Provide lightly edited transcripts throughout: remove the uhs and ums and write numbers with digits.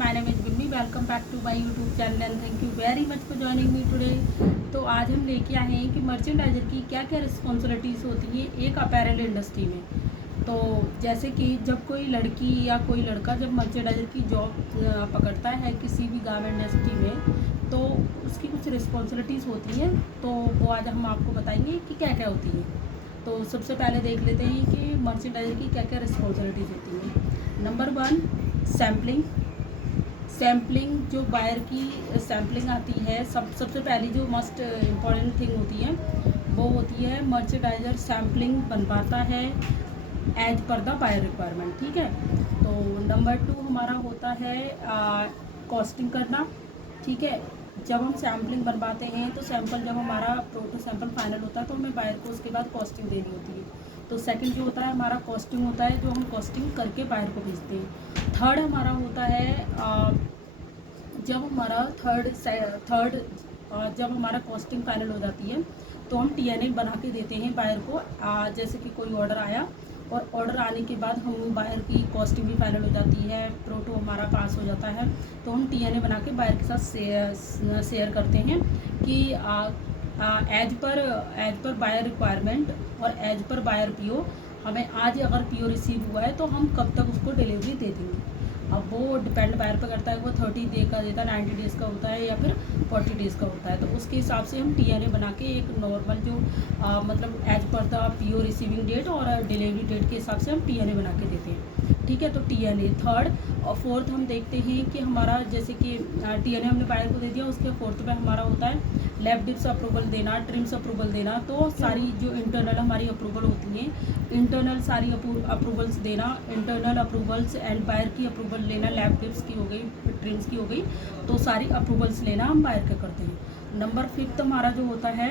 My name is Bimmi. Welcome back to my YouTube channel and thank you very much for joining me today. तो आज हम लेके आए हैं कि मर्चेंडाइजर की क्या क्या रिस्पॉन्सिबिलिटीज़ होती हैं एक अपैरल इंडस्ट्री में। तो जैसे कि जब कोई लड़की या कोई लड़का जब मर्चेंडाइजर की जॉब पकड़ता है किसी भी गारमेंट इंडस्ट्री में, तो उसकी कुछ रिस्पॉन्सिबिलिटीज़ होती हैं। तो वो आज हम आपको बताएंगे कि क्या क्या होती हैं। तो सबसे पहले देख लेते हैं कि मर्चेंडाइजर की क्या क्या रिस्पॉन्सिबिलिटीज़ होती हैं। नंबर 1, सैम्पलिंग जो बायर की सैम्पलिंग आती है, सबसे पहली जो मस्ट इम्पॉर्टेंट थिंग होती है वो होती है मर्चेंडाइजर सैम्पलिंग बनवाता है as per the buyer requirement. ठीक है। तो नंबर 2 हमारा होता है कॉस्टिंग करना। ठीक है। जब हम सैम्पलिंग बनवाते हैं तो सैंपल जब हमारा प्रोटो सैंपल फाइनल होता है तो हमें बायर को उसके बाद कॉस्टिंग देनी होती है। तो सेकंड जो होता है हमारा कॉस्टिंग होता है, जो हम कॉस्टिंग करके बायर को भेजते हैं। थर्ड हमारा होता है जब हमारा जब हमारा कॉस्टिंग फाइनल हो जाती है तो हम टीएनए बना के देते हैं बायर को। जैसे कि कोई ऑर्डर आया और ऑर्डर आने के बाद हम बायर की कॉस्टिंग भी फाइनल हो जाती है, प्रोटो हमारा पास हो जाता है, तो हम टीएनए बना के बायर के साथ शेयर करते हैं कि एज पर बायर रिक्वायरमेंट और एज पर बायर पीओ हमें आज अगर पीओ रिसीव हुआ है तो हम कब तक उसको डिलीवरी दे देंगे। अब वो डिपेंड बायर पर करता है, वो 30 डे का देता है, 90 डेज़ का होता है या फिर 40 डेज़ का होता है। तो उसके हिसाब से हम टीएनए बना के एक नॉर्मल जो मतलब as per the PO receiving date और डिलीवरी डेट के हिसाब से हम टीएनए बना के देते हैं। ठीक है। तो टीएनए थर्ड और फोर्थ हम देखते हैं कि हमारा जैसे कि टीएनए हमने बायर को दे दिया, उसके फोर्थ पे हमारा होता है लैब डिप्स अप्रूवल देना, ट्रिम्स अप्रूवल देना। तो सारी जो इंटरनल हमारी अप्रूवल होती हैं, इंटरनल सारी अप्रूवल्स देना, इंटरनल अप्रूवल्स एंड बायर की अप्रूवल लेना, लैब डिप्स की हो गई, ट्रिम्स की हो गई, तो सारी अप्रूवल्स लेना हम बायर के करते हैं। नंबर 5 हमारा जो होता है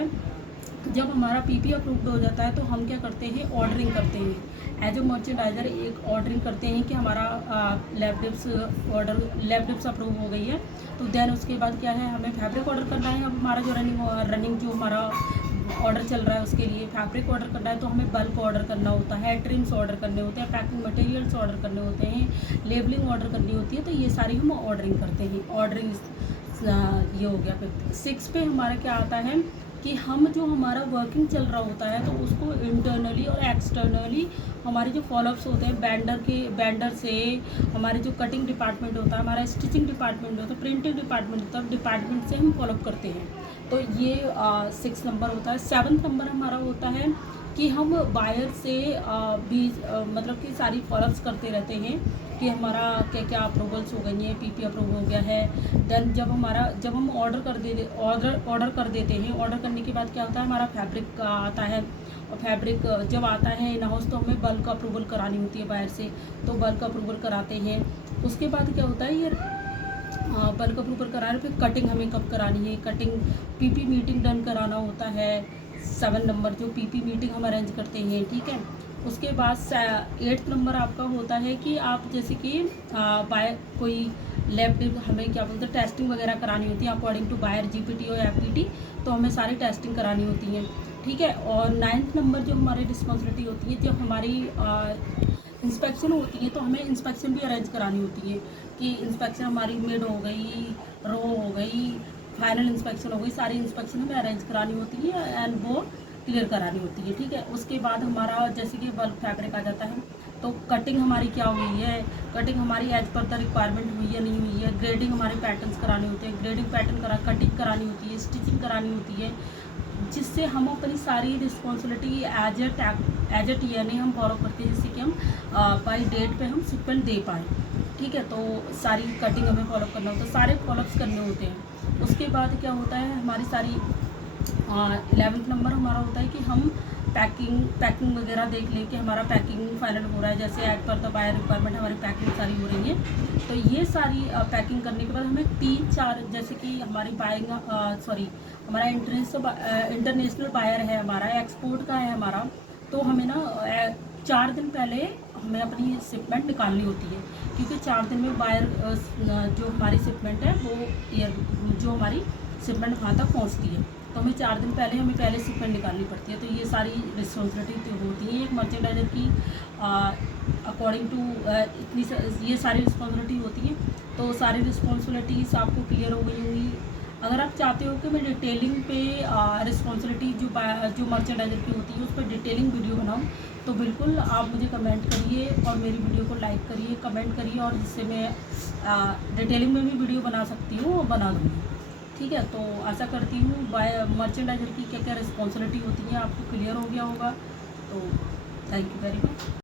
जब हमारा पीपी अप्रूव्ड हो जाता है तो हम क्या करते हैं, ऑर्डरिंग करते हैं। एज ए मर्चेंडाइजर एक ऑर्डरिंग करते हैं कि हमारा लैब डिप्स अप्रूव हो गई है, तो देन उसके बाद क्या है, हमें फैब्रिक ऑर्डर करना है। अब हमारा जो रनिंग जो हमारा ऑर्डर चल रहा है उसके लिए फैब्रिक ऑर्डर करना है, तो हमें बल्क ऑर्डर करना होता है, ट्रिम्स ऑर्डर करने होते हैं, पैकिंग मटेरियल्स ऑर्डर करने होते हैं, लेबलिंग ऑर्डर करनी होती है। तो ये सारी हम ऑर्डरिंग करते हैं। ऑर्डरिंग ये हो गया। फिर 6 पे हमारा क्या आता है कि हम जो हमारा वर्किंग चल रहा होता है तो उसको इंटरनली और एक्सटर्नली हमारे जो फॉलोअप्स होते हैं बैंडर से, हमारे जो कटिंग डिपार्टमेंट होता है, हमारा स्टिचिंग डिपार्टमेंट होता है, प्रिंटिंग डिपार्टमेंट होता है, डिपार्टमेंट से हम फॉलोअप करते हैं। तो ये 6 नंबर होता है। 7 नंबर हमारा होता है कि हम बायर से भी मतलब कि सारी फॉलोअप्स करते रहते हैं कि हमारा क्या क्या अप्रूवल्स हो गई हैं, पीपी अप्रूव हो गया है। देन जब हम ऑर्डर कर देते हैं, ऑर्डर करने के बाद क्या होता है, हमारा फैब्रिक आता है, और फैब्रिक जब आता है इन हाउस तो हमें बल्क अप्रूवल करानी होती है बायर से, तो बल्क अप्रूवल कराते हैं। उसके बाद क्या होता है, ये बल्क अप्रूवल कराने फिर कटिंग हमें कब करानी है, कटिंग पीपी मीटिंग डन कराना होता है। 7 नंबर जो पीपी मीटिंग हम अरेंज करते हैं। ठीक है। उसके बाद 8 नंबर आपका होता है कि आप जैसे कि बायर कोई लैब हमें क्या बोलते हैं टेस्टिंग वगैरह करानी होती है अकॉर्डिंग टू बायर जीपीटी और एफपीटी, तो हमें सारी टेस्टिंग करानी होती है। ठीक है। और 9th नंबर जो हमारी रिस्पॉन्सिबिलिटी होती है, जब हमारी इंस्पेक्शन होती है तो हमें इंस्पेक्शन भी अरेंज करानी होती है कि इंस्पेक्शन हमारी मिड हो गई, रो हो गई, फाइनल इंस्पेक्शन हो गई, सारी इंस्पेक्शन हमें अरेंज करानी होती है एंड वो क्लियर करानी होती है। ठीक है। उसके बाद हमारा जैसे कि बल्क फैब्रिक आ जाता है, तो कटिंग हमारी क्या हुई है, कटिंग हमारी एज पर द रिक्वायरमेंट हुई है नहीं हुई है, ग्रेडिंग हमारे पैटर्न्स कराने होते हैं, ग्रेडिंग पैटर्न कटिंग करानी होती है, स्टिचिंग करानी होती है, जिससे हम अपनी सारी रिस्पॉन्सिबिलिटी एज ए टीएनए हम फॉलो करते हैं, जिससे कि हम बाई डेट पे हम शिपमेंट दे पाएँ। ठीक है। तो सारी कटिंग हमें फॉलो करना होता है, सारे फॉलोअप्स करने होते हैं। उसके बाद क्या होता है, हमारी सारी 11th नंबर हमारा होता है कि हम पैकिंग वगैरह देख लें कि हमारा पैकिंग फाइनल हो रहा है, जैसे as per the buyer requirement हमारी पैकिंग सारी हो रही है। तो ये सारी पैकिंग करने के बाद हमें 3-4 जैसे कि हमारी हमारा इंटरनेशनल बायर है, हमारा एक्सपोर्ट का है हमारा, तो हमें ना 4 दिन पहले हमें अपनी शिपमेंट निकालनी होती है, क्योंकि 4 दिन में बायर जो हमारी शिपमेंट है वो जो हमारी शिपमेंट वहाँ तक पहुँचती है, तो हमें 4 दिन पहले शिपमेंट निकालनी पड़ती है। तो ये सारी रिस्पॉन्सिबिलिटी होती है एक मर्चेंडाइजर की अकॉर्डिंग टू ये सारी रिस्पॉन्सिबिलिटी होती है। तो सारी रिस्पॉन्सिबिलिटीज़ आपको क्लियर हो गई होंगी। अगर आप चाहते हो कि मैं डिटेलिंग पे रिस्पॉन्सिबिलिटी जो मर्चेंडाइजर की होती है उस पर डिटेलिंग वीडियो बनाऊँ, तो बिल्कुल आप मुझे कमेंट करिए और मेरी वीडियो को लाइक करिए, कमेंट करिए, और जिससे मैं डिटेलिंग में भी वीडियो बना सकती हूँ और बना दूँगी। ठीक है, तो आशा करती हूँ मर्चेंडाइजर की क्या क्या रिस्पॉन्सिबिलिटी होती है आपको क्लियर हो गया होगा। तो थैंक यू वेरी मच।